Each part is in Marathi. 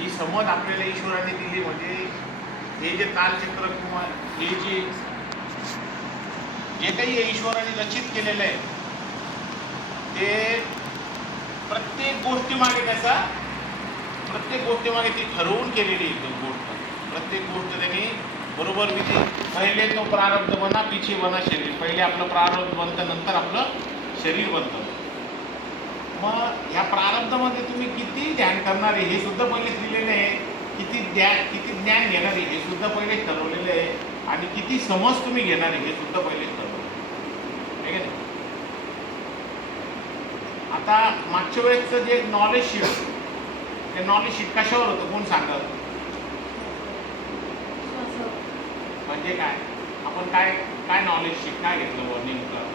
ही समज आपल्याला ईश्वराने दिली म्हणजे हे जे कालचक्र किंवा हे जे काही ईश्वराने रचित केलेलं आहे ते प्रत्येक गोष्टीमागे प्रत्येक गोष्टीमागे ती ठरवून केलेली आहे गोष्ट. प्रत्येक गोष्ट त्यांनी बरोबर विधी. पहिले तो प्रारब्ध बना पिछे बना शरीर. पहिले आपलं प्रारब्ध बनतं नंतर आपलं शरीर बनतं. मग या प्रारब्धामध्ये तुम्ही किती ध्यान करणार आहे हे सुद्धा पहिलेच दिलेलं आहे. किती ज्ञान घेणार आहे हे सुद्धा पहिलेच ठरवलेलं आहे. आणि किती समज तुम्ही घेणार आहे हे सुद्धा पहिलेच ठरवलेलं आहे. ठीक आहे. आता मागच्या वेळेसचं जे नॉलेज शीट ते नॉलेज शीट कशावर होतं कोण सांगत? म्हणजे काय आपण काय काय नॉलेज शीट काय घेतलं नेमकं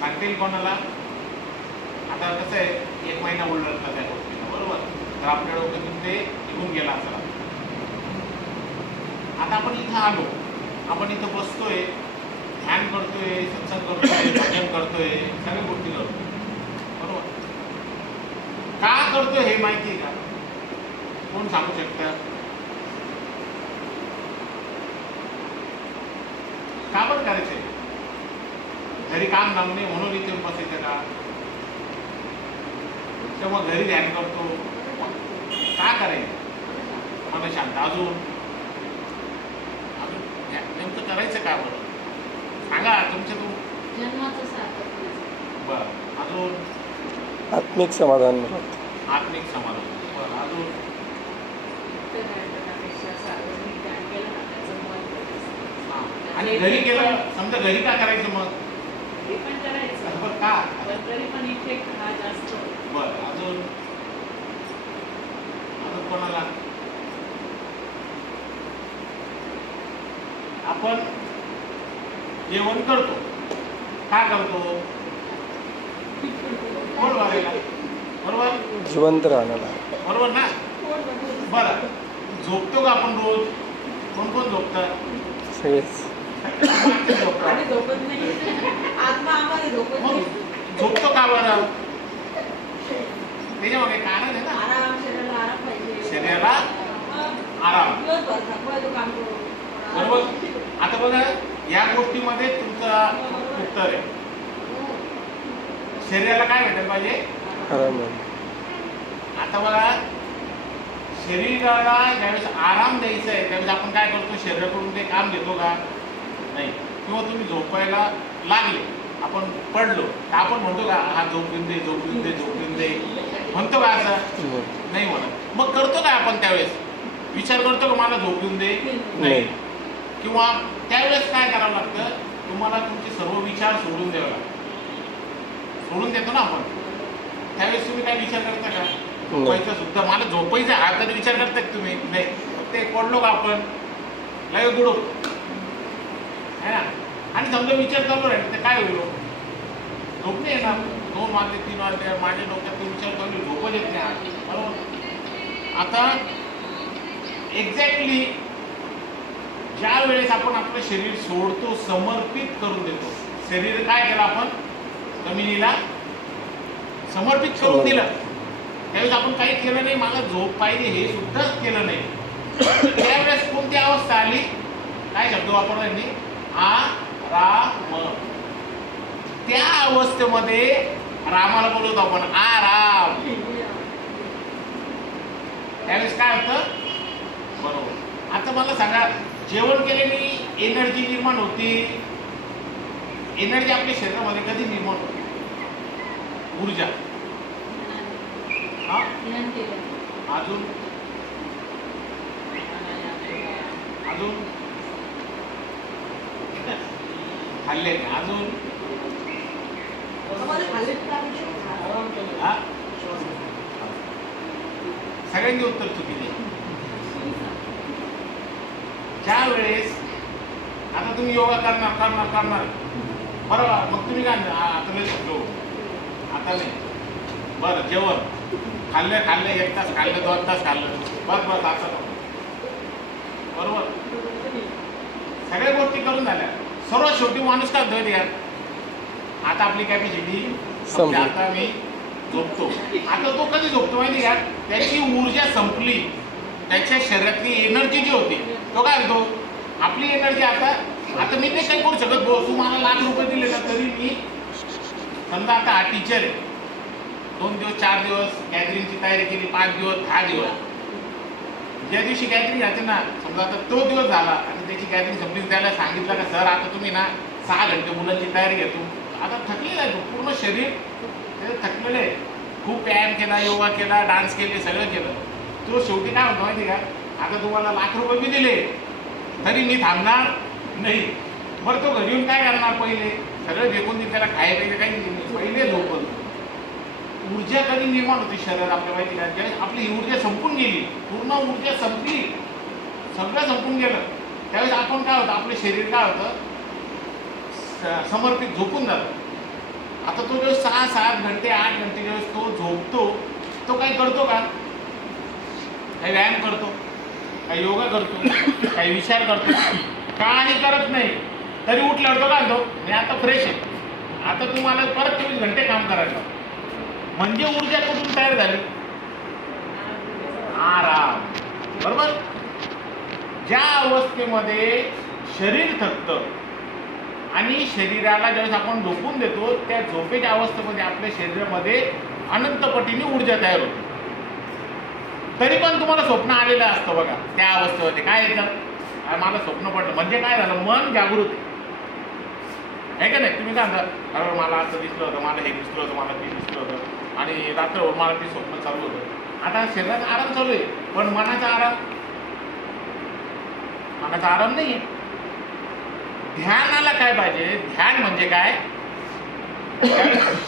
सांगतील कोणाला? आता कसं आहे, एक महिना उलटला त्या गोष्टीला, बरोबर? तर आपल्या डोक्यातून ते निघून गेला असला. आता आपण इथं आलो, आपण इथं बसतोय, ध्यान करतोय, सत्संग करतोय, भजन करतोय, सगळ्या गोष्टी करतोय, बरोबर? का करतोय हे माहिती आहे का? कोण सांगू शकतं? का पण करायचंय? घरी काम नाम नाही म्हणून इथे बसायचं का? तेव्हा घरी ध्यान करतो का करायचं? मला शांत अजून नेमकं करायचं का बरं सांगा तुमच्या बर अजून आत्मिक समाधान. आत्मिक समाधान. बरं अजून आणि घरी केलं समजा घरी का करायचं मग? का? बरं अजून अजून कोणाला? आपण जेवण करतो का करतो? पोट भरायला, बरोबर? जिवंत राहण्याला, बरोबर ना? बरं झोपतो का आपण रोज? कोण कोण झोपतात? सगळेच. झोपतो का बरं? त्याच्यामागे कारण आहे ना, शरीराला आराम, बरोबर? आता बघा या गोष्टीमध्ये तुमचं उत्तर आहे. शरीराला काय भेटायला पाहिजे? आराम. आता बघा शरीराला ज्यावेळेस आराम द्यायचा आहे त्यावेळेस आपण काय करतो? शरीराकडून ते काम घेतो का? नाही. किंवा तुम्ही झोपायला लागले, आपण पडलो तर आपण म्हणतो का हा झोपून दे झोपून दे झोपून दे म्हणतो का? असं नाही म्हणत. मग करतो काय आपण त्यावेळेस? विचार करतो का मला झोपून दे? नाही. किंवा त्यावेळेस काय करावं लागतं? तुम्हाला तुमचे सर्व विचार सोडून द्यावे लागतात. सोडून देतो ना आपण, त्यावेळेस तुम्ही काय विचार करता का? झोपायचं सुद्धा मला झोपायचं हा तरी विचार करता का तुम्ही? नाही. ते पडलो का आपण लय गुडो है ना. आणि समजा विचार चालू राहील तर काय होईल? झोप नाही येणार. 2 वाजले 3 वाजले माझ्या डोक्यात विचार चालू, झोपच येत नाही, बरोबर? आता एक्झॅक्टली ज्या वेळेस आपण आपलं शरीर सोडतो, समर्पित करून देतो, शरीर काय केलं आपण? जमिनीला समर्पित करून दिलं. त्यावेळेस आपण काही केलं नाही, मला झोप पाहिजे हे सुद्धाच केलं नाही. त्यावेळेस कोणती अवस्था आली? काय शब्द वापरला? आराम. त्या अवस्थेमध्ये रामाला बोलवतो आपण आराम. त्यावेळेस काय होतं? बरोबर. आता मला सांगा, जेवण केल्याने एनर्जी निर्माण होती. एनर्जी आपल्या शरीरामध्ये कधी निर्माण होते? ऊर्जा. हा अजून अजून खाल्ले नाही अजून सगळ्यांनी उत्तर चुकीचे. ज्या वेळेस आता तुम्ही योगा करणार बरोबर, मग तुम्ही काय आता नाही शकलो आता नाही. बरं जेवण खाल्लं 1 तास खाल्लं 2 तास खाल्लं बस असं बरोबर. सगळ्या गोष्टी करून झाल्या. सर्वात शेवटी माणूस काय होतो यार? आता आपली कॅपॅसिटी आता मी झोपतो. आता तो कधी झोपतो माहिती का? त्याची ऊर्जा संपली, त्याच्या शरीरातली एनर्जी जी होती, तो काय म्हणतो आपली एनर्जी आता आता मी नाही काही करू शकत भाऊ, तू मला ₹1,00,000 दिले ना तरी मी समजा आता हा टीचर आहे, 2 दिवस 4 दिवस गॅदरिंगची तयारी केली, 5 दिवस 10 दिवस, ज्या दिवशी गॅदरिंग राहते ना, समजा आता तो दिवस झाला आणि त्याची गॅदरिंग संपली, त्याला सांगितलं का सर आता तुम्ही ना 6 घंटे मुलांची तयारी घेतो, आता थकलेला आहे तो, पूर्ण शरीर त्याचं थकलेलं आहे, खूप व्यायाम केला, योगा केला, डान्स केले, सगळं केलं, तो शेवटी काय म्हणतो माहिती का? आता तुम्हाला ₹1,00,000 बी दिले तरी मी थांबणार नाही. बरं तो घरी येऊन काय करणार? पहिले सगळं फेकून दे, त्याला खायला पाहिजे काही नाही, पहिले झोपल. ऊर्जा कधी निर्माण होती शरीरात आपल्या माहिती का? ज्यावेळेस आपली ऊर्जा संपून गेली, पूर्ण ऊर्जा संपली, सगळं संपून गेलं, त्यावेळेस आपण काय होतं, आपलं शरीर काय होतं, समर्पित झोपून जातं. आता तो जो 6-7 घंटे 8 घंटे ज्यावेळेस तो झोपतो, तो काही करतो का? काही व्यायाम करतो, काही योगा करतो, काही विचार करतो, काही करत नाही. तरी उठल्यावर तो काय म्हणतो, मी आता फ्रेश आहे, आता तुम्हाला परत 24 घंटे काम करायचं. म्हणजे ऊर्जा कुठून तयार झाली? आराम. बरोबर. ज्या अवस्थेमध्ये शरीर थकतं आणि शरीराला ज्यावेळेस आपण झोपून देतो, त्या झोपेच्या अवस्थेमध्ये आपल्या शरीरामध्ये अनंत पटीने ऊर्जा तयार होते. तरी पण तुम्हाला स्वप्न आलेलं असतं बघा, त्या अवस्थेमध्ये काय येतं, मला स्वप्न पडलं म्हणजे काय झालं, मन जागृत आहे का नाही? तुम्ही काय म्हणता, अरे मला असं दिसलं होतं, मला हे दिसलं होतं, मला ते दिसलं होतं आणि रात्रभर मला ते स्वप्न चालू होतं. आता शरीराचा आराम चालू आहे, पण मनाचा आराम नाही आहे. ध्यानाला काय पाहिजे? ध्यान म्हणजे काय?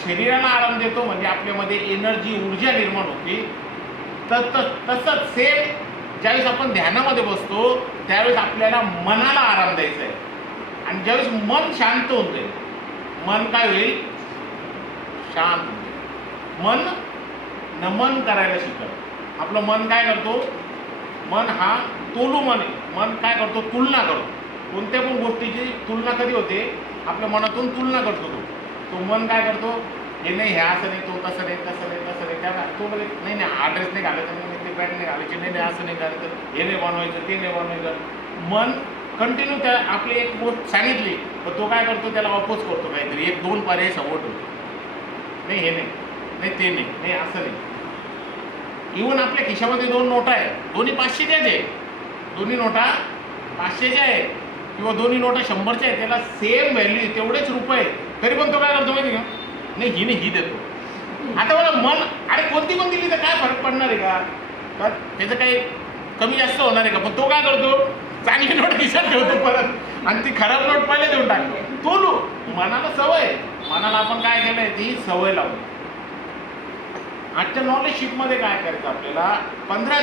शरीराला आराम देतो म्हणजे आपल्यामध्ये एनर्जी, ऊर्जा निर्माण होते. तसंच सेम ज्यावेळेस आपण ध्यानामध्ये बसतो त्यावेळेस आपल्याला मनाला आराम द्यायचा आहे. आणि ज्यावेळेस मन शांत होते, मन काय होईल? शांत होते. मन नमन करायला शिकत. आपलं मन काय करतो? मन हा तोलू मन आहे. मन काय करतो? तुलना करतो. कोणत्या पण गोष्टीची तुलना कधी होते? आपल्या मनातून तुलना करतो तो मन काय करतो? हे नाही, हे असं नाही, तो तसं नाही, तसं नाही, तसं नाही, त्याला तो म्हणजे नाही नाही, हा ड्रेस नाही घालायचं, नाही ते पॅन्ट नाही घालायची, नाही नाही असं नाही घालायचं, हे नाही बनवायचं, ते नाही बनवायचं. मन कंटिन्यू त्या आपली एक गोष्ट सांगितली तर तो काय करतो? त्याला अपोज करतो काहीतरी, 1-2 पर्याय समोर ठेवतो. नाही हे नाही, नाही ते नाही, नाही असं नाही. इव्हन आपल्या खिशामध्ये 2 नोटा आहे, दोन्ही 500च्याच आहे, दोन्ही नोटा 500च्या आहे किंवा दोन्ही नोटा 100च्या आहे, त्याला सेम व्हॅल्यू, तेवढेच रुपये, तरी पण तो काय करतो माहिती का? नाही ही नाही, ही देतो. आता मला मन, अरे कोणती पण दिली तर काय फरक पडणार आहे का? तर त्याचं काही कमी जास्त होणार आहे का? पण तो काय करतो? चांगली नोट खिशात ठेवतो परत आणि ती खराब नोट पहिले देऊन टाकतो. तोलू. मनाला सवय, मनाला आपण काय केलंय? ती सवय लावली. आजच्या नॉलेज शीटमध्ये काय करायचं आपल्याला? 15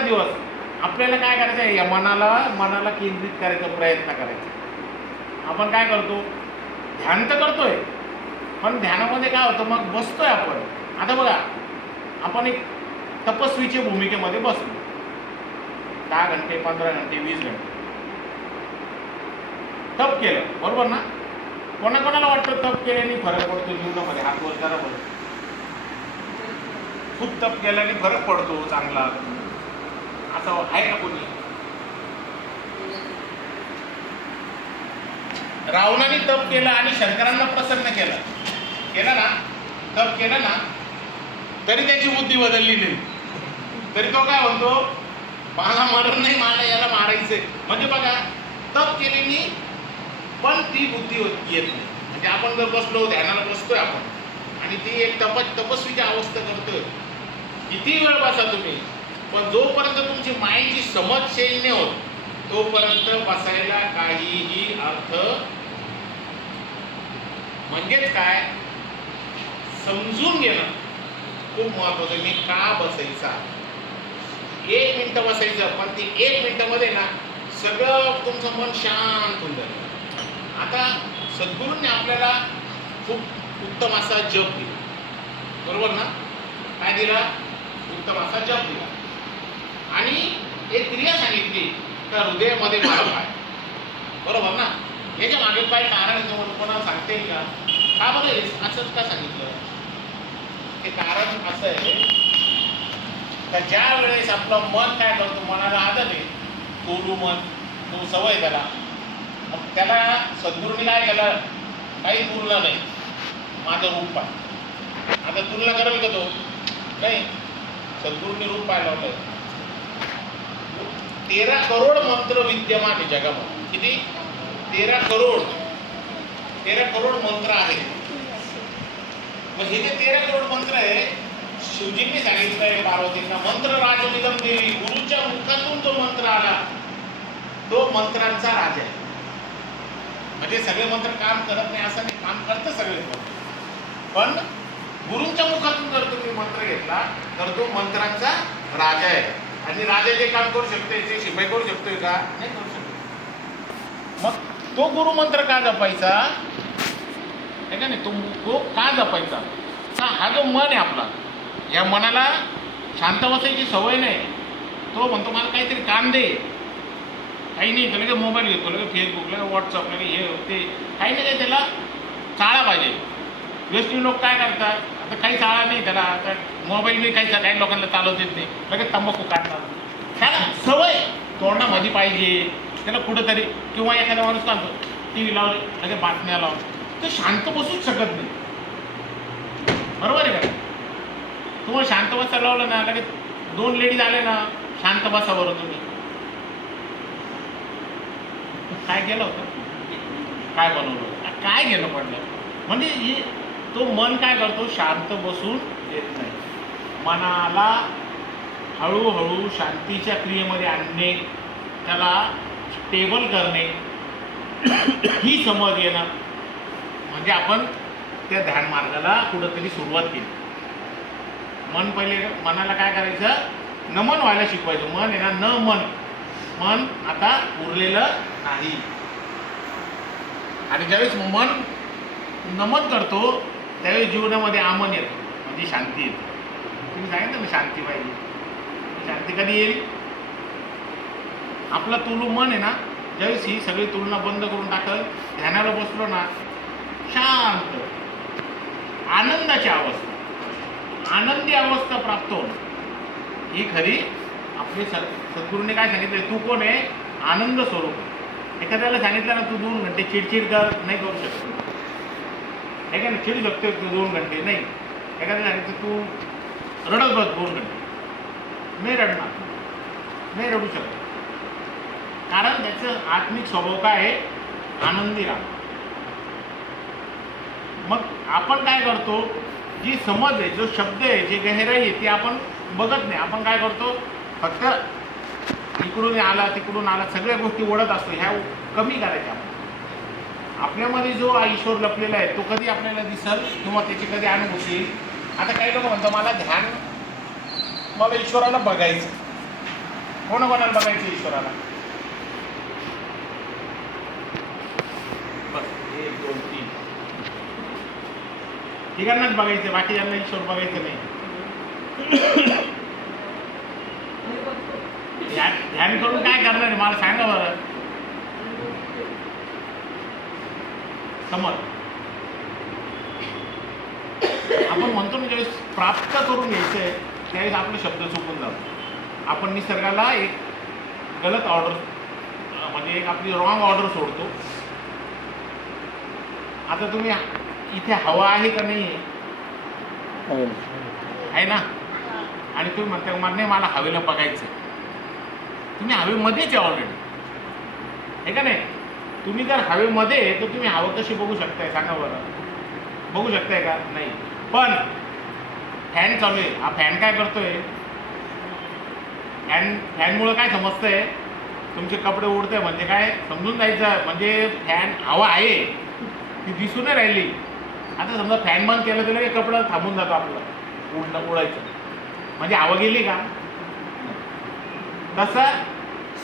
दिवस आपल्याला काय करायचं आहे? या मनाला केंद्रित करायचा प्रयत्न करायचा. आपण काय करतो? ध्यान तर करतोय, पण ध्यानामध्ये काय होतं? मग बसतोय आपण. आता बघा, आपण एक तपस्वीच्या भूमिकेमध्ये बसलो, 10 घंटे, 15 घंटे, 20 घंटे तप केलं, बरोबर ना? कोणाकोणाला वाटतं तप केल्याने फरक पडतो जीवनामध्ये? हात वर करा बरं. खूप तप केल्याने फरक पडतो चांगला, असं आहे का कोणी? रावणाने तप केलं आणि शंकरांना प्रसन्न केलं ना, तप केलं ना, तरी त्याची बुद्धी बदलली नाही. तरी तो काय म्हणतो? मला मरण नाही, मला याला मारायचंय. म्हणजे बघा, तप केल्याने पण ती बुद्धी येत नाही. म्हणजे आपण जर बसलो, ध्यानाला बसतोय आपण आणि ती एक तपस्वीची अवस्था करतोय, किती वेळ बसा तुम्ही, पण जोपर्यंत तुमची माइंडची समज चेंज नाही होत तोपर्यंत बसायला काहीही अर्थ. म्हणजेच काय? समजून घेणं खूप महत्वाचं. मी का बसायचा? 1 मिनिटं बसायचं, पण ती 1 मिनिटामध्ये ना सगळं तुमचं मन शांत होऊन जातं. आता सद्गुरूंनी आपल्याला खूप उत्तम असा जप दिला, बरोबर ना? काय दिला? उत्तम असा जप दिला आणि एक क्रिया सांगितली तर हृदयामध्ये मारा पाय, बरोबर ना? याच्या मागे काय कारण आहे तुम्हाला कोणाला सांगता येईल का? का बरं असंच का सांगितलं? ते कारण असं आहे का ज्या वेळेस आपलं मन काय करतो, मनाला आदत आहे, तोलू मन, तो सवय त्याला, मग त्याला सद्गुरूंनी काय केलं, काही तुलना नाही, माझं रूप आहे. आता तुलना करेल का तो? नाही. सद्गुरूंनी रूप पाहायला होतं. 13 करोड मंत्र विद्यमान आहे जगामध्ये. किती? 13 करोड. 13 करोड मंत्र आहेत. मग हे जे 13 करोड मंत्र आहे, शिवजींनी सांगितलंय पार्वतींना, मंत्र राजनिगम देवी, गुरुच्या मुखातून जो मंत्र आला तो मंत्रांचा राजा आहे. म्हणजे सगळे मंत्र काम करत नाही असं नाही, काम करतं सगळे मंत्र, पण गुरूंच्या मुखातून जर तुम्ही मंत्र घेतला तर तो मंत्रांचा राजा आहे. आणि राजा जे काम करू शकते ते शिपाई करू शकतोय का? नाही करू शकतो. मग तो गुरुमंत्र का जपायचा आहे का नाही? तो का जपायचा? का हा जो मन आहे आपला, या मनाला शांत बसायची सवय नाही. तो म्हणतो मला काहीतरी काम दे, काही नाही तर लगेच मोबाईल घेतो, लगेच फेसबुक, लगेच व्हॉट्सअप, लगेच हे होते, काही नाही काही त्याला चाळा पाहिजे. व्यस्ती लोक काय करतात, आता काही चाळा नाही त्याला, आता मोबाईल मी काही लोकांना चालवत येत नाही, लगेच तंबाखू काढतात. त्याला सवय तोंडामध्ये पाहिजे त्याला कुठंतरी, किंवा एखादा माणूस सांगतो टी व्ही लावले, लगेच बातम्या लावून, तो शांत बसूच शकत नाही. बरोबर आहे का? तुम्हाला शांत बसायला लावलं ना, लगेच 2 लेडीज आले ना, शांत बसा बरं तुम्ही, काय केलं होतं, काय बनवलं होतं, काय घेणं पडलं? म्हणजे तो मन काय करतो, शांत बसून येत नाही. मनाला हळूहळू शांतीच्या क्रियेमध्ये आणणे, त्याला स्टेबल करणे, ही समज येणं, म्हणजे आपण त्या ध्यान मार्गाला कुठंतरी सुरुवात केली. मन पहिले, मनाला काय करायचं, नमन व्हायला शिकवायचं. मन आहे ना, न मन आता उरलेलं नाही. आणि ज्यावेळेस मन नमन करतो त्यावेळेस जीवनामध्ये आमन येतं, म्हणजे शांती येते. तुम्ही सांगितलं ना शांती पाहिजे, शांती कधी येईल? आपला तुलू मन आहे ना, ज्यावेळेस ही सगळी तुलना बंद करून टाकल, ध्यानाला बसलो ना, शांत आनंदाची अवस्था, आनंदी अवस्था प्राप्त होणं, ही खरी आपली सद्गुरूंनी काय सांगितलं, तू कोण आहे? आनंद स्वरूप. एखाद्याला सांगितलं ना तू 2 घंटे चिडचिड कर, नाही करू शकत. एखाद्या चिडू शकतो तू 2 घंटे, नाही. एखाद्याला सांगितलं तू रडत बस 2 घंटे, नाही रडणार, नाही रडू शकत. कारण त्याचं आत्मिक स्वभाव काय आहे? आनंदी राहा. मग आपण काय करतो, जी समज आहे, जो शब्द आहे, जी गहराई आहे, ती आपण बघत नाही. आपण काय करतो, फक्त इकडून आला तिकडून आला, सगळ्या गोष्टी ओढत असतो. ह्या कमी करायच्या आपण. आपल्यामध्ये जो ईश्वर लपलेला आहे तो कधी आपल्याला दिसल किंवा त्याची कधी अनुभूती येईल. आता काही लोक म्हणतात मला ध्यान, मला ईश्वराला बघायचं. कोणाकोणाला बघायचं ईश्वराला? बस 1 2 3 ठिकाणाच बघायचं, बाकी ज्यांना ईश्वर बघायचं नाही. ध्यान करून काय करणार आहे मला सांगा बरं. समज आपण म्हणतो ना, ज्यावेळेस प्राप्त करून घ्यायचं आहे त्यावेळेस आपले शब्द चुकून जातो. आपण निसर्गाला एक गलत ऑर्डर, म्हणजे एक आपली रॉंग ऑर्डर सोडतो. आता तुम्ही इथे हवा आहे का नाही आहे ना, आणि तुम्ही म्हणता मला नाही, मला हवेला बघायचं. तुम्ही हवेमध्येच आहे ऑलरेडी, आहे का नाही? तुम्ही जर हवेमध्ये तर तुम्ही हवा कशी बघू शकताय सांगा बरं? बघू शकताय का? नाही. पण फॅन चालू आहे, हा फॅन काय करतोय? फॅनमुळं काय समजतंय? तुमचे कपडे उडतंय म्हणजे काय समजून जायचं, म्हणजे फॅन हवा आहे ती दिसून नाही राहिली. आता समजा फॅन बंद केलं तर कपडा थांबून जातो आपलं उडायचं, म्हणजे हवा गेली का? तसं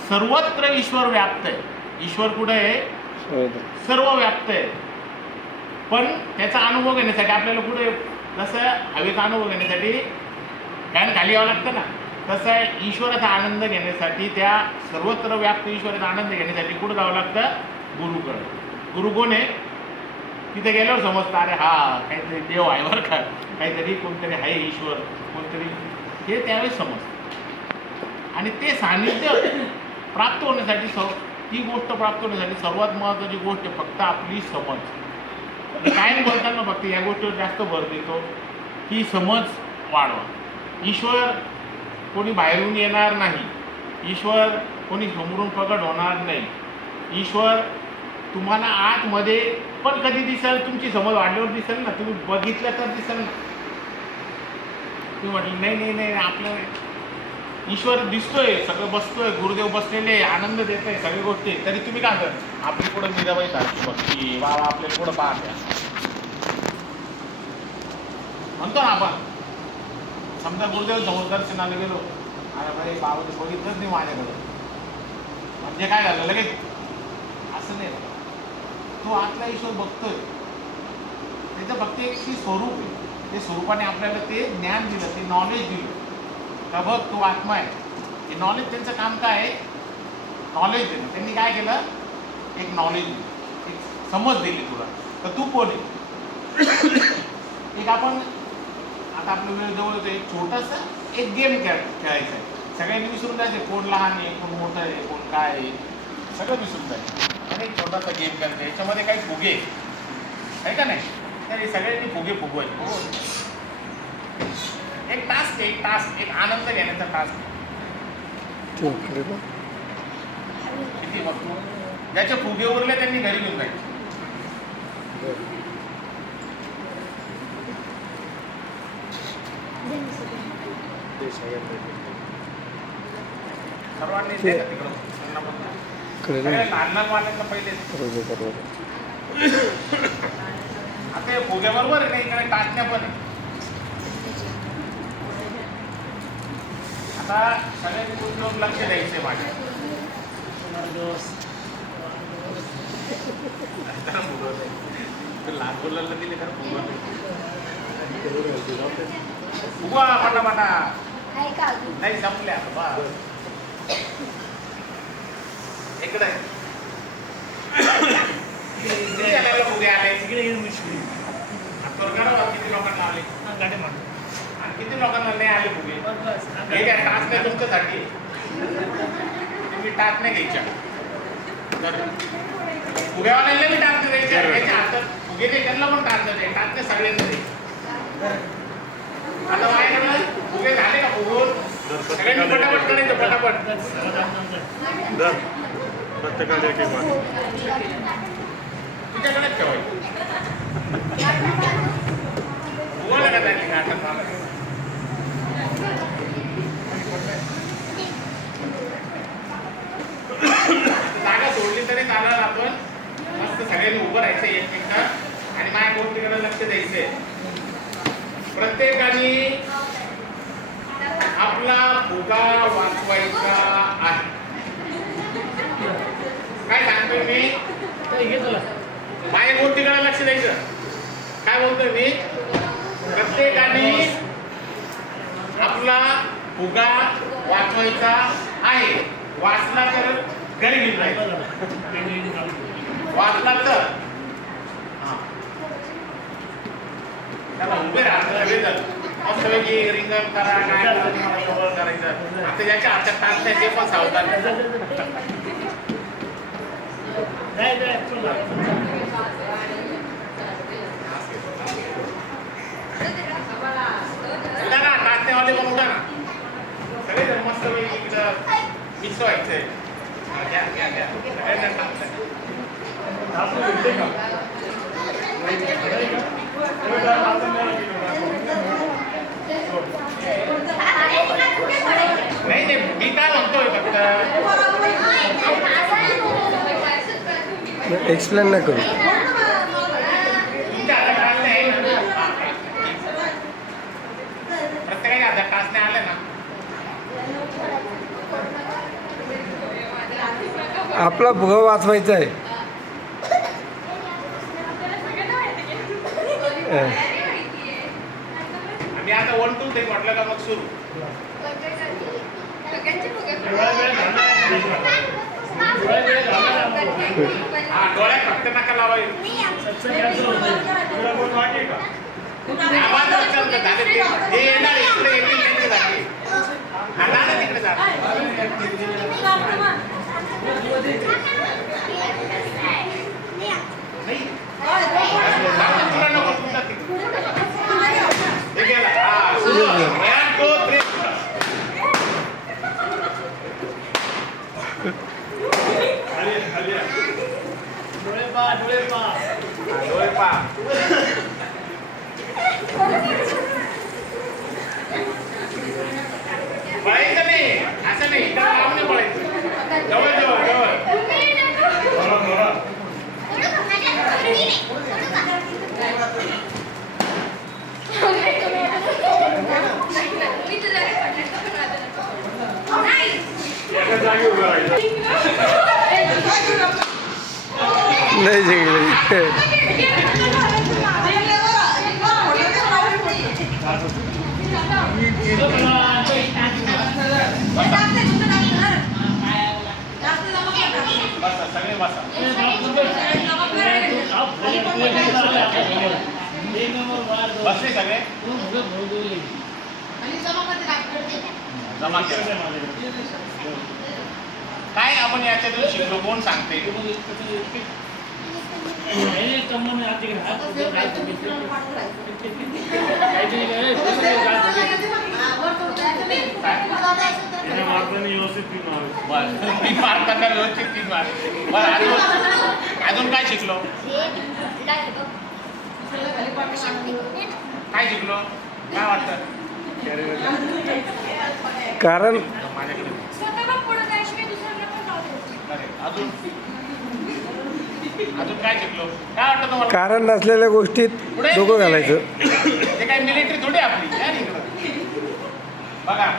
सर्वत्र ईश्वर व्याप्त आहे. ईश्वर कुठे आहे? सर्व व्याप्त आहे. पण त्याचा अनुभव घेण्यासाठी आपल्याला कुठे, जसं हवेचा अनुभव घेण्यासाठी फॅन खाली यावं लागतं ना, तसं ईश्वराचा आनंद घेण्यासाठी, त्या सर्वत्र व्याप्त ईश्वराचा आनंद घेण्यासाठी कुठं जावं लागतं? गुरुकडे. गुरु कोण आहे? तिथे गेल्यावर समजतं अरे हा काहीतरी देव आहे बरं का, काहीतरी कोणतरी आहे ईश्वर कोणतरी, हे त्यावेळेस समजतं. आणि ते सान्निध्य प्राप्त होण्यासाठी ती गोष्ट प्राप्त होण्यासाठी सर्वात महत्त्वाची गोष्ट फक्त आपली समज. काय बोलताना फक्त या गोष्टीवर जास्त भर देतो की समज वाढवा. ईश्वर कोणी बाहेरून येणार नाही, ईश्वर कोणी समोरून प्रकट होणार नाही. ईश्वर तुम्हाला आतमध्ये पण कधी दिसेल, तुमची समज वाढल्यावर दिसेल ना, तुम्ही बघितलं तर दिसेल ना. तुम्ही म्हटलं नाही नाही नाही आपलं ईश्वर दिसतोय, सगळं बसतोय, गुरुदेव बसलेले आनंद देत आहे सगळ्या गोष्टी, तरी तुम्ही काय करता आपली पुढं मीराबाई सारखी बघती बाबा आपल्या पुढं पाहत्या म्हणतो ना आपण. समजा गुरुदेव समोर दर्शनाला गेलो, अरे भाई बाबाने बघितलंच नाही माझ्याकडं, म्हणजे काय झालं लगेच असं नाही. तो आतला ईश्वर बघतोय, त्याचं फक्त एक स्वरूप आहे, ते स्वरूपाने आपल्याला ते ज्ञान दिलं, ते नॉलेज दिलं का बघ तू आत्मा आहे. हे नॉलेज त्यांचं काम काय आहे, नॉलेज देणं. त्यांनी काय केलं, एक नॉलेज दिलं, एक समज दिली तुला तर तू कोण आहे. एक आपण आता आपलं वेळ जवळ एक छोटासा एक गेम खेळायचा आहे, सगळ्यांनी विसरून जायचे कोण लहान आहे कोण मोठं आहे कोण काय आहे सगळं विसरून जायचं. आणि एक छोटासा गेम खेळतो, याच्यामध्ये काही फुगे आहे का नाही, तर सगळ्यांनी फुगे फुगवायचे. एक टास्क, एक टास्क, एक आनंद घेण्याचा टास्क. किती मग तू ज्याचे फुगे उरले त्यांनी घरी घेऊन जायचे. सर्वांनी लहान लहान वाटायला पहिले आता हे फुग्या बरोबर आहे ना, इकडे टाचण्या पण आहे. आता सगळ्यांनी गोष्टीवर लक्ष द्यायचंय माझ्या. लहान मुलांना दिले तर फुगा पटापटा नाही संपल्या बा इकडे किती जणांना फुगे आले, किती लोकांना आले आणि किती लोकांना नाही आले फुगे. हे काय टाच नाही तुमच्यासाठी, तुम्ही टाच नाही घ्यायच्या तर फुग्यावाल्यांना बी टाच द्यायच्या, त्याच्या हातात फुगे नाही त्यांना पण टाच द्यायचे, टाच नाही सगळ्यांना द्यायचे. आता माझ्याकडे फुगे झाले का फुगून सगळ्यांनी पटापट करायचं पटापट. तुझ्याकडेच ठेवायचं फुगवलं का त्यांनी नाटक. जागा सोडली तरी चालणार, आपण मस्त सगळ्यांनी उभं राहायचं एकमेकांना आणि माझ्या गोष्टीकडे लक्ष द्यायचंय. प्रत्येकाने आपला फुगा वाचवायचा आहे. काय सांगतोय मी, माझ्या गोष्टीकडे लक्ष द्यायचं. काय बोलतोय मी, प्रत्येकाने आपला फुगा वाचवायचा आहे. वाचला तर घरी घेऊन जायचं, वाचला तर त्याला उभे राहतं सगळे जण मस्तपैकी रिंगण करा, काय करा, तुम्हाला जवळ करायचं. आता ज्याच्या हातात टाकते ते पण सावधान. उद्या ना टाकण्यावाले पण उद्या ना सगळे जण मस्तपैकी इकडं मिक्स व्हायचंय. घ्या घ्या घ्या सगळ्यांना टाकतंय. नाही नाही मी काय म्हणतोय फक्त एक्सप्लेन नाही करू. तुमच्या हातात टाचण्या आहे ना, प्रत्येकाच्या हातात टाचण्या आल्या ना. आपला फुगा वाचवायचा आहे. आम्ही आता 1 2 3 म्हटलं का मग सुरू. हा डोळ्यात फक्त नका लावायचं. आवाज उच्चार कर, झाले ते येणार इकडे येतील त्यांचे जाते. हा ना ना तिकडे जा. नाही. जाऊन तुला नको तुला तिकडे. हे गेला. हा, सुरू. 1, 2, 3. डोळे पा. पळायचं नाही, असं नाही, इकडं लांब नाही पळायचं. जवळ जवळ जवळ. नाही जिंकले. बसा, सगळे बसा. बसले सगळे जमा केलं. काय आपण याच्यातून शिकलो कोण सांगते? तीन मारताना व्यवस्थित 3 मार्क. बरं, अजून काय शिकलो? काय शिकलो? काय वाटतं? कारण माझ्याकडे अजून अजून काय शिकलो? काय वाटतं तुम्हाला? कारण नसलेल्या गोष्टीत पुढे डोकं घालायचं. ते काय मिलिटरी थोडी आपली. या इकडं. बघा,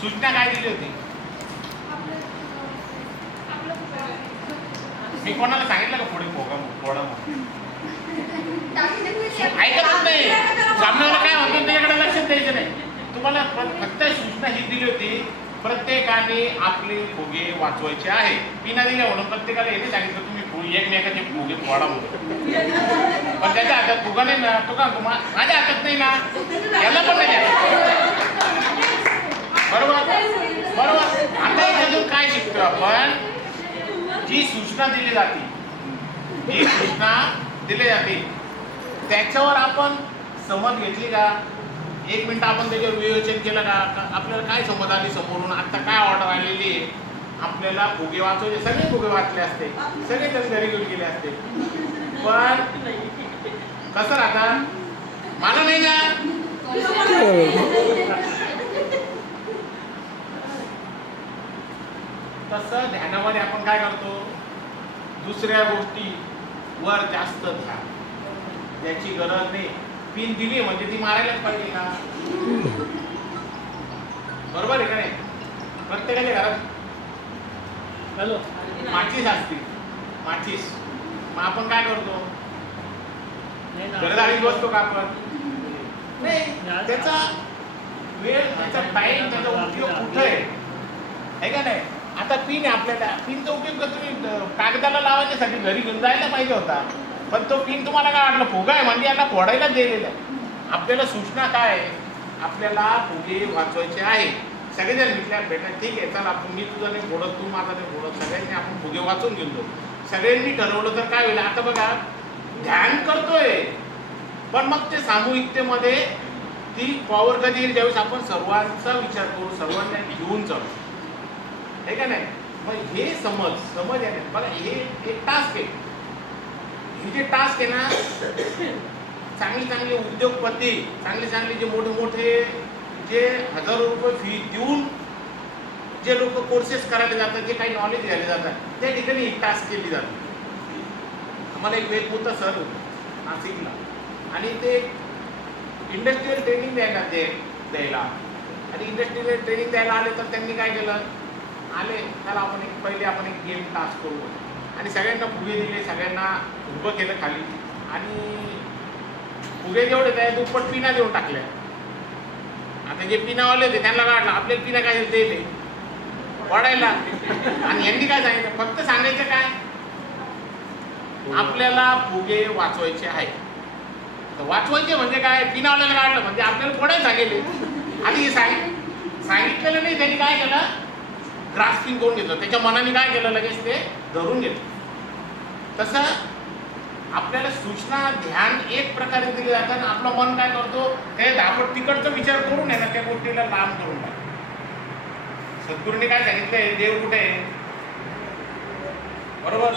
सूचना काय दिली होती? मी कोणाला सांगितलं का पुढे फोडा ऐकतच नाही. सामन्याला काय म्हणतो त्याच्याकडे लक्ष द्यायचं नाही. तुम्हाला फक्त सूचना ही दिली होती, प्रत्येकाने आपले फुगे वाचवायचे आहे. पिना दिल्या म्हणून प्रत्येकाला हे नाही सांगितलं तुम्ही एकमेकाचे फुगे फोडा म्हणून. पण त्याच्या हातात फुगा नाही ना. तो का माझ्या हातात नाही ना, याला पण नाही. बरोबर बरोबर. आता याच्यातून काय शिकतो आपण? जी सूचना दिली जाते त्याच्यावर आपण समज घेतली का? 1 मिनिट आपण त्याच्यावर विवेचन केलं का? आपल्याला काय समज आली समोरून? आता काय ऑर्डर आलेली आहे? आपल्याला फुगे वाचवले, सगळे फुगे वाचले असते, सगळे तर घरी घेऊन गेले असते. पण कसं राहतात? मला नाही ना. तसं ध्यानामध्ये आपण काय करतो? दुसऱ्या गोष्टी वर जास्त ध्यान. त्याची गरज नाही. पिन दिली म्हणजे ती मारायलाच पाहिजे का? बरोबर आहे का नाही? प्रत्येकाच्या घरात माचीस असते. माचीस. मग आपण काय करतो? घरदारीत बसतो का आपण? नाही. त्याचा वेळ, त्याचा टाइम, त्याचा उपयोग कुठे आहे का नाही? आता पिन आहे आपल्याला. पिनचा उपयोग तुम्ही कागदाला लावायच्यासाठी घरी घेऊन जायला पाहिजे होता. पण तो पिन तुम्हाला काय वाटलं? फुगा आहे म्हणजे याला फोडायला दिलेला आहे. आपल्याला सूचना काय आहे? आपल्याला फुगे वाचवायचे आहे. सगळेजण म्हटल्या बेटा ठीक आहे, चल आपण, मी तुझा नाही फोडत, तू माझा नाही फोडत, सगळ्यांनी आपण फुगे वाचून घेतो. सगळ्यांनी ठरवलं तर काय होईल? आता बघा, ध्यान करतोय पण मग ते सामूहिकतेमध्ये ती पॉवर कधी येईल? ज्यावेळेस आपण सर्वांचा विचार करू, सर्वांना घेऊन चालू, आहे का नाही? मग हे समज आहे ना. बघा, हे एक टास्क आहे. हे जे टास्क आहे ना, चांगले उद्योगपती, चांगले जे मोठे जे हजारो रुपये फी देऊन जे लोक कोर्सेस करायला जातात, जे काही नॉलेज घ्यायला जातात, त्या ठिकाणी ही टास्क केली जाते. आम्हाला एक वेदपुत्र सर होते नाशिकला, आणि ते इंडस्ट्रियल ट्रेनिंग द्यायला आणि इंडस्ट्रियल ट्रेनिंग द्यायला आले. तर त्यांनी काय केलं? आले त्याला आपण एक गेम टास्क करू आणि सगळ्यांना फुगे दिले, सगळ्यांना उभं केलं खाली आणि फुगे जेवढे त्या दुप्पट पिना देऊन टाकल्या. आता जे पिनावाले होते त्यांना काय वाटलं? आपल्याला पिना काय दिले वाढायला. आणि यांनी काय सांगितलं? फक्त सांगायचं काय? आपल्याला फुगे वाचवायचे आहे. तर वाचवायचे म्हणजे काय, पिनावल्याला काढलं म्हणजे आपल्याला कोणाही सांगेल. आणि सांगितलेलं नाही, त्यांनी काय केलं, ग्रास्पिंग करून घेतलं, त्याच्या मनाने काय केलं, लगेच ते धरून घेतलं. तसं आपल्याला सूचना ध्यान एक प्रकारे दिले जातं आणि आपलं मन काय करतो, ते आपण तिकडचा विचार करून आहे ना त्या गोष्टीला लांब करून टाकतो. सद्गुरूंनी काय सांगितलंय, देव कुठे आहे, बरोबर,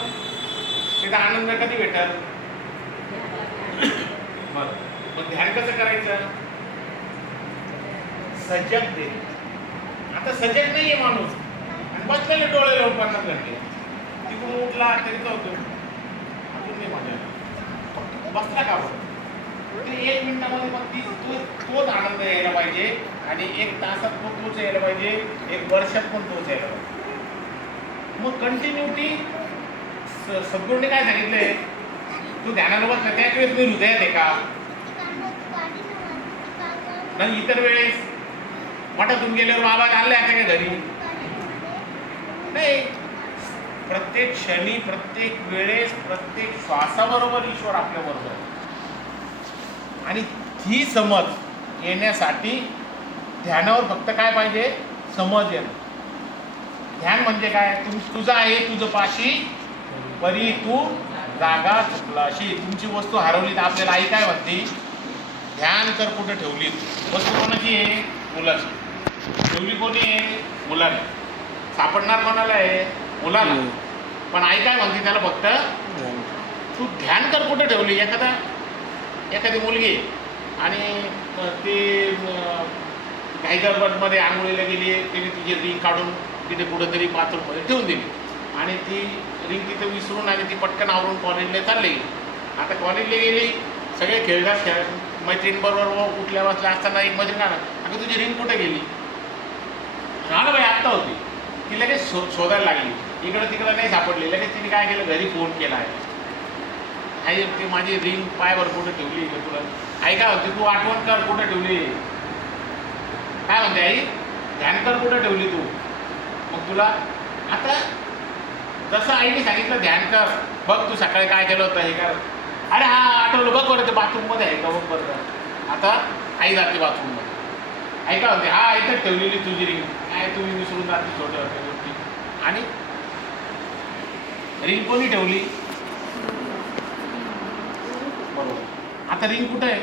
तिथं आनंद कधी भेटल. बरं, पण ध्यान कसं करायचं, सजग दे. आता सजग नाहीये माणूस आणि बसलेले डोळे लावून 50 घंटे, तिकडून उठला तरी तो होतो, अजून नाही मजा बसला का बरं, ते 1 मिनिटामध्ये मग तोच आनंद यायला पाहिजे आणि 1 तासात पण तोच यायला पाहिजे, 1 वर्षात पण तोच यायला पाहिजे. मग कंटिन्युटी सद्गुरूंनी काय सांगितलंय, तू ध्यानाला बसला त्याच वेळेस मी हृदयात आहे का, नाही इतर वेळेस मठातून गेल्यावर बाबा आणले आता का घरी, नाही, प्रत्येक क्षणी, प्रत्येक वेळेस, प्रत्येक श्वासाबरोबर ईश्वर आपल्या बरोबर आहे. आणि ही समज येण्यासाठी ध्यानावर फक्त काय पाहिजे, समज येणं. ध्यान म्हणजे काय, तुझं आहे तुझं पाशी परी तू जागा चुकलाशी. तुमची वस्तू हरवली तर आपल्याला आई काय म्हणते, ध्यान कर कुठे ठेवली. वस्तू कोणाची आहे, मुलाची. ठेवली कोणी आहे, मुलाने. सापडणार कोणाला आहे, मुलाला. पण आई काय म्हणते त्याला, फक्त तू ध्यान कर कुठे ठेवली. एखादी मुलगी आणि ती काही गडबडमध्ये आंघोळीला गेली, तिने तिची रिंग काढून तिथे कुठेतरी बाथरूममध्ये ठेवून दिली आणि ती रिंग तिथे विसरून आणि ती पटकन आवरून कॉलेजला चालली. आता कॉलेजला गेली, सगळे खेळतात मैत्रिणींबरोबर, उठल्या बसल्या असताना एक मैत्रीण काय, अगं तुझी रिंग कुठे गेली, ना बाई आत्ता होती. ती लगेच शोधायला लागली, इकडं तिकडं नाही सापडली. लगेच तिने काय केलं, घरी फोन केला आहे, आई ती माझी रिंग पायवर कुठे ठेवली तुला. आई काय म्हणते, तू आठवण कर कुठे ठेवली. काय म्हणते आई, ध्यान कर कुठे ठेवली तू. मग तुला आता जसं आईने सांगितलं ध्यान कर, बघ तू सकाळी काय केलं होतं हे कर, अरे हा आठवलं, बघ बरं ते बाथरूममध्ये आहे का, बघ बरं. आता आई जाते बाथरूममध्ये, आई काय म्हणते, हा इथं ठेवलेली तुझी रिंग, काय तुम्ही विसरून जाते छोट्या छोट्या गोष्टी. आणि रिंग कोणी ठेवली, बरोबर. आता रिंग कुठं आहे,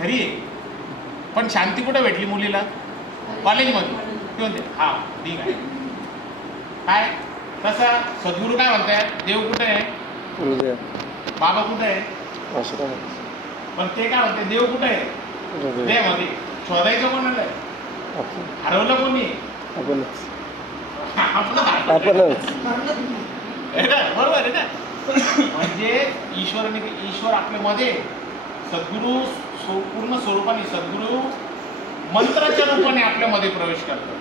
घरी आहे. पण शांती कुठं भेटली मुलीला, कॉलेजमध्ये. ती म्हणते हा रिंग आहे. काय तसं सद्गुरू काय म्हणतात, देव कुठे आहे, बाबा कुठे आहे, पण ते काय म्हणते, देव कुठे आहे, हृदयामध्ये. शोधायचं कोणाला आहे, हरवलं कोणी, आपणच. बरोबर आहे ना. म्हणजे ईश्वर आपल्यामध्ये, सद्गुरू पूर्ण स्वरूपाने, सद्गुरू मंत्राच्या रूपाने आपल्यामध्ये प्रवेश करतात.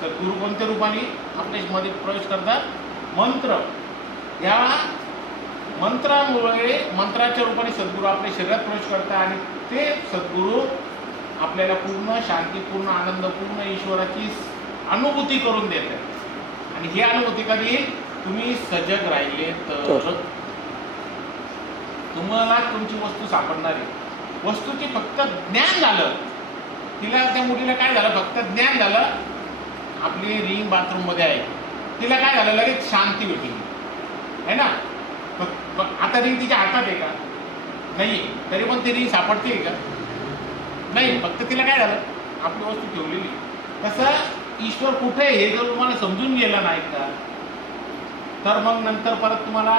सद्गुरू कोणत्या रूपाने आपल्यामध्ये प्रवेश करतात, मंत्र. या मंत्रामुळे, मंत्राच्या रूपाने सद्गुरू आपल्या शरीरात प्रवेश करतात आणि ते सद्गुरू आपल्याला पूर्ण शांती, पूर्ण आनंद, पूर्ण ईश्वराची अनुभूती करून देतात. आणि ही अनुभूती कधी, तुम्ही सजग राहिले तर तुम्हाला तुमची वस्तू सापडणार आहे. वस्तूची फक्त ज्ञान झालं, तिला त्या मुलीला काय झालं, फक्त ज्ञान झालं आपली रिंग बाथरूममध्ये आहे. तिला काय झालं, लगेच शांती भेटली आहे ना. आता रिंग तिच्या हातात आहे का, नाही, तरी पण ती रिंग सापडते का, नाही. फक्त तिला काय झालं, आपली वस्तू ठेवलेली. तसं ईश्वर कुठे आहे हे जर तुम्हाला समजून गेलं नाही का, तर मग नंतर परत तुम्हाला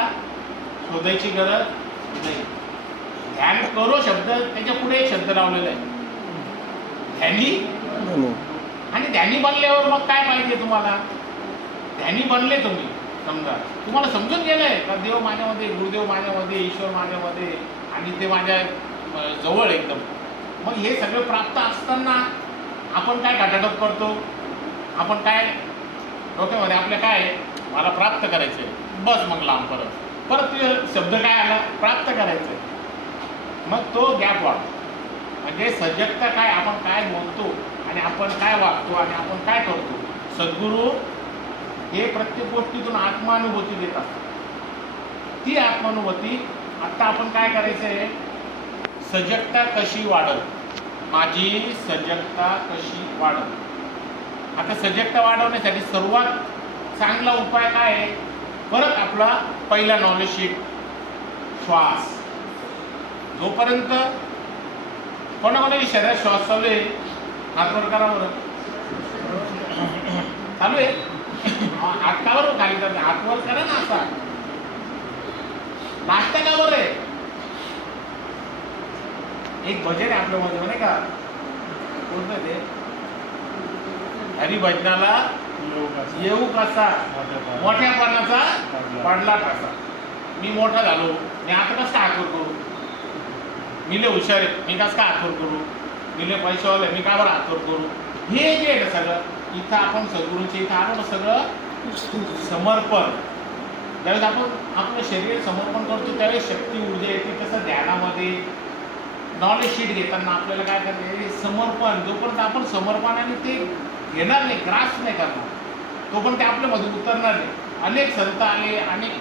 शोधायची गरज नाही. ध्यान करो शब्द, त्याच्या पुढे एक शब्द लावलेला आहे, ध्यानी. आणि ध्यानी बनल्यावर मग काय पाहिजे तुम्हाला, ध्यानी बनले तुम्ही, समजा तुम्हाला समजून गेलंय का देव माझ्यामध्ये, गुरुदेव माझ्यामध्ये, ईश्वर माझ्यामध्ये आणि ते माझ्या जवळ एकदम. मग हे सगळं प्राप्त असताना आपण काय घाटाघाट करतो, आपण काय डोक्यामध्ये आपल्या काय, मला प्राप्त करायचं आहे, बस मग लांब परत शब्द काय आला, प्राप्त करायचं. मग तो गॅप वाढतो. म्हणजे सजगता काय, आपण काय बोलतो आणि आपण काय वागतो आणि आपण काय करतो. सद्गुरू हे प्रत्येक गोष्टीतून आत्मानुभूती देत असतात. ती आत्मानुभूती आत्ता आपण काय करायचं आहे, सजगता कशी वाढल, माझी सजगता कशी वाढल. आता सजगता वाढवण्यासाठी सर्वात चांगला उपाय काय आहे, परत आपला पहिला नॉलेज शीट, श्वास. जोपर्यंत कोणाकोणाची शरीरात श्वास चालू आहे, हातवर करा बरं. चालू आहे, हातावर खाली करते, हातवर करा ना. असा नाश्ता का बरं आहे. एक भजन आहे आपल्यामध्ये म्हणे का, कोणतं ते, हरिभजनाला येऊ कसा, मोठ्यापणाचा पडला कसा. मी मोठा झालो, मी आता कसं काय हातवर करू, मी लय हुशार आहे, मी कसं काय हातवर करू, मी लय पैशावाला आहे, मी का बरं हातवर करू. हे जे आहे ना सगळं, इथं आपण सद्गुरूच्या इथं आलो ना, सगळं समर्पण. ज्यावेळेस आपण आपलं शरीर समर्पण करतो त्यावेळेस शक्ती ऊर्जा येते. तसं ध्यानामध्ये नॉलेज शीट घेताना आपल्याला काय करायचं, समर्पण. जोपर्यंत आपण समर्पणाने ते घेणार नाही, ग्रास नाही करणार, तोपर्यंत ते आपल्यामधून उतरणार नाही. अनेक संत आले, अनेक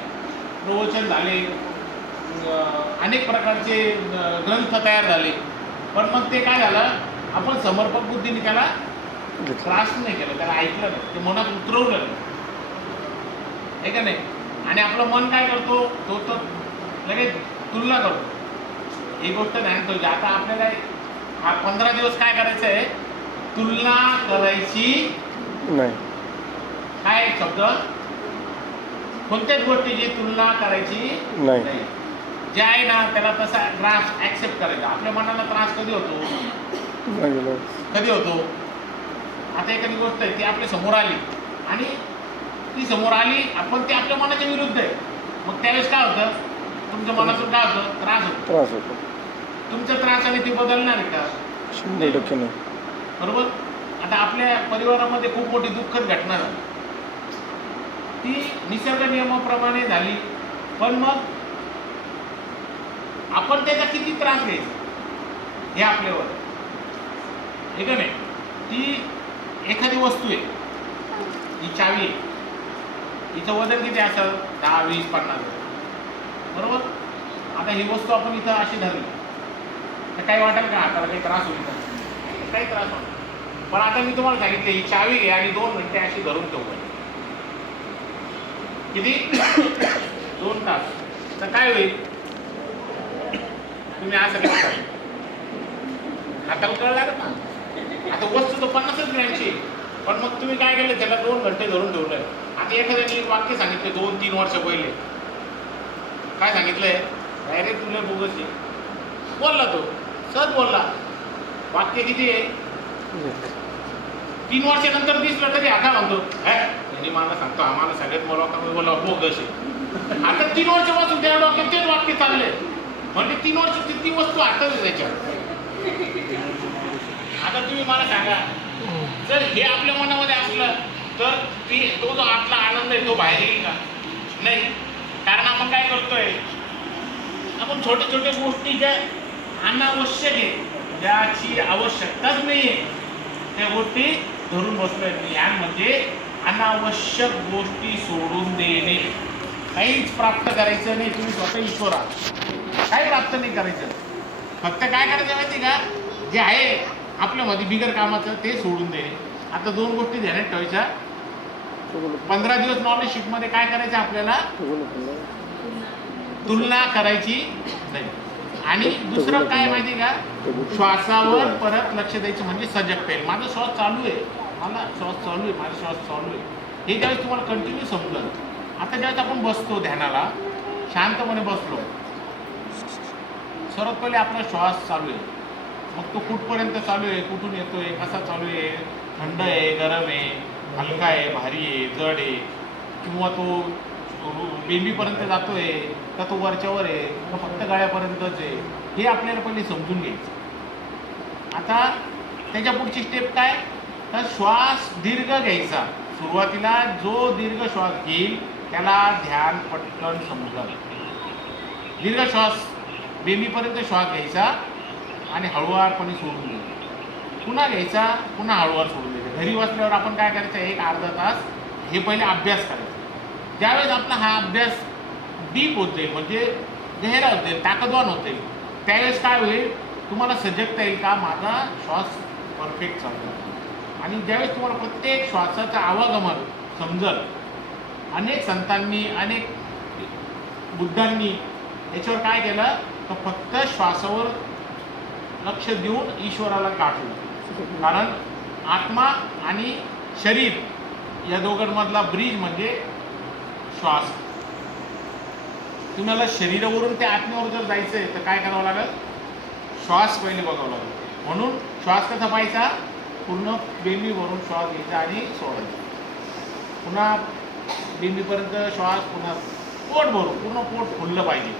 प्रवचन झाले, अनेक प्रकारचे ग्रंथ तयार झाले, पण मग ते काय झालं, आपण समर्पक बुद्धीने त्याला ग्रास नाही केलं, त्याला ऐकलं नाही, ते मनात उतरवलं नाही, आहे का नाही. आणि आपलं मन काय करतो, तो तर लगेच तुलना करतो. ही गोष्ट ध्यान ठेवली. आता आपल्याला हा 15 दिवस काय करायचं आहे, तुलना करायची नाही. काय शब्द, कोणत्याच गोष्टीची तुलना करायची नाही. जे आहे ना त्याला तसा त्रास ॲक्सेप्ट करायचा. आपल्या मनाला त्रास कधी होतो, कधी होतो. आता एखादी गोष्ट आहे ती आपल्या समोर आली आणि ती समोर आली, आपण ती आपल्या मनाच्या विरुद्ध आहे, मग त्यावेळेस काय होतं, तुमच्या मनातून काय होतं, त्रास होतो. तुमच्या त्रासाने ती बदलणार आहे का, 100% नाही. बरोबर. आता आपल्या परिवारामध्ये खूप मोठी दुःखद घटना झाली, ती निसर्ग नियमाप्रमाणे झाली, पण मग आपण त्याचा किती त्रास घ्यायचा हे आपल्यावर, हे का नाही. ती एखादी वस्तू आहे, ही चावी आहे, हिचं वजन किती असेल, 10, 20, 50, बरोबर. आता ही वस्तू आपण इथं अशी धरली तर काही वाटेल का, हाताला काही त्रास होईल का, काही त्रास होणार. पण आता मी तुम्हाला सांगितले, ही चावी घे आणि 2 घंटे अशी धरून ठेवू, किती 2 तास, तर काय होईल, तुम्ही असं करता, हाताला कळ लागत ना. आता वस्तू तर 50 ग्रॅमची, पण मग तुम्ही काय केलं, त्याला 2 घंटे धरून ठेवलंय. आता एखाद्याने एक वाक्य सांगितले 2-3 वर्ष पहिले, काय सांगितलंय, डायरेक्ट तुला बोगस आहे बोलला, तो सहज बोलला. वाक्य किती आहे, 3 वर्षानंतर दिसलं तरी आता म्हणतो, यांनी मला सांगतो आम्हाला सगळ्यात बोला बोगस आहे. आता 3 वर्षापासून त्या डोक्यात तेच वाक्य चाललंय, म्हणजे 3 वर्ष ती वस्तू हातात आहे त्याच्यावर. आता तुम्ही मला सांगा, जर हे आपल्या मनामध्ये असलं तर तो जो आतला आनंद आहे तो बाहेर येईल का, नाही. कारण आपण काय करतोय, आपण छोट्या छोट्या गोष्टी ज्या अनावश्यक आहे, ज्याची आवश्यकताच नाही आहे, त्या गोष्टी धरून बसलोय. ध्यान म्हणजे अनावश्यक गोष्टी सोडून देणे. काहीच प्राप्त करायचं नाही, तुम्ही स्वतः ईश्वर आहात, काही प्राप्त नाही करायचं. फक्त काय करायचं माहिती का, जे आहे आपल्यामध्ये बिगर कामाचं ते सोडून देणे. आता 2 गोष्टी ध्यानात ठेवायच्या. 15 दिवस नॉलेज शीटमध्ये काय करायचं आपल्याला, तुलना करायची नाही. आणि दुसरं काय माहिती का, श्वासावर परत लक्ष द्यायचं, म्हणजे सजगता येईल. माझा श्वास चालू आहे, मला श्वास चालू आहे, माझा श्वास चालू आहे, हे ज्यावेळेस तुम्हाला कंटिन्यू समजलं. आता ज्यावेळेस आपण बसतो ध्यानाला, शांतपणे बसलो, सर्वात पहिले आपला श्वास चालू आहे, मग तो कुठपर्यंत चालू आहे, कुठून येतोय, कसा चालू आहे, थंड आहे, गरम आहे, हलका आहे, भारी आहे, जड आहे, किंवा तो बेंबीपर्यंत जातोय का तो वरच्यावर आहे का फक्त गळ्यापर्यंतच आहे, हे आपल्याला पहिले समजून घ्यायचं. आता त्याच्या पुढची स्टेप काय, तर श्वास दीर्घ घ्यायचा. सुरुवातीला जो दीर्घ श्वास घेईल त्याला ध्यान पटकन समजेल. दीर्घ श्वास, बेंबीपर्यंत श्वास घ्यायचा आणि हळूवारपणे सोडून द्यायचा, पुन्हा घ्यायचा, पुन्हा हळूवार सोडून द्यायचा. घरी बसल्यावर आपण काय करायचं, 1 अर्धा तास हे पहिले अभ्यास करायचा. ज्यावेळेस आपला हा अभ्यास डीप होत जाईल, म्हणजे गहरा होत जाईल, ताकदवान होत जाईल. त्यावेळेस काय होईल, तुम्हाला सजगता येईल का माझा श्वास परफेक्ट चालतो. आणि ज्यावेळेस तुम्हाला प्रत्येक श्वासाचं आवागमन समजल, अनेक संतांनी अनेक बुद्धांनी याच्यावर काय केलं तर फक्त श्वासावर लक्ष देऊन ईश्वराला गाठलं. कारण आत्मा आणि शरीर या दोघांमधला ब्रिज म्हणजे श्वास. तुम्हाला शरीरावरून त्या आत्म्यावर जर जायचं आहे तर काय करावं लागेल, श्वास पहिले बघावं लागेल. म्हणून श्वास कसा पाहायचा, पूर्ण बेंबीवरून श्वास घ्यायचा आणि सोडायचा, पुन्हा बेंबीपर्यंत श्वास, पुन्हा पोट भरून पूर्ण पोट फुललं पाहिजे.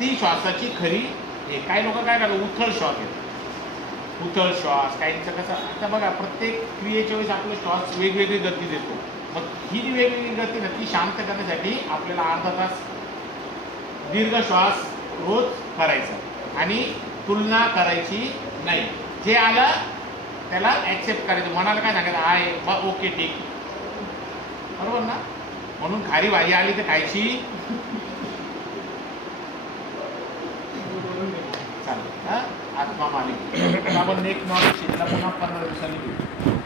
ती श्वासाची खरी हे. काही लोक काय करतात उथळ श्वास घेतात, उथळ श्वास. काहींचं कसं, आता बघा प्रत्येक क्रियेच्या वेळेस आपला श्वास वेगवेगळी गती देतो. मग ही जी वेगवेगळी गती ना ती शांत करण्यासाठी आपल्याला अर्धा तास दीर्घ श्वास रोज करायचा आणि तुलना करायची नाही. जे आलं त्याला ॲक्सेप्ट करायचं, मनाला काय सांगायचं आहे बा ओके ठीक, बरोबर ना. म्हणून खारी भाजी आली तर खायची, चालेल. आत्मा मालिक आपण नेक्स्ट नॉलेज शिकला, पुन्हा 15 दिवसांनी घेऊ.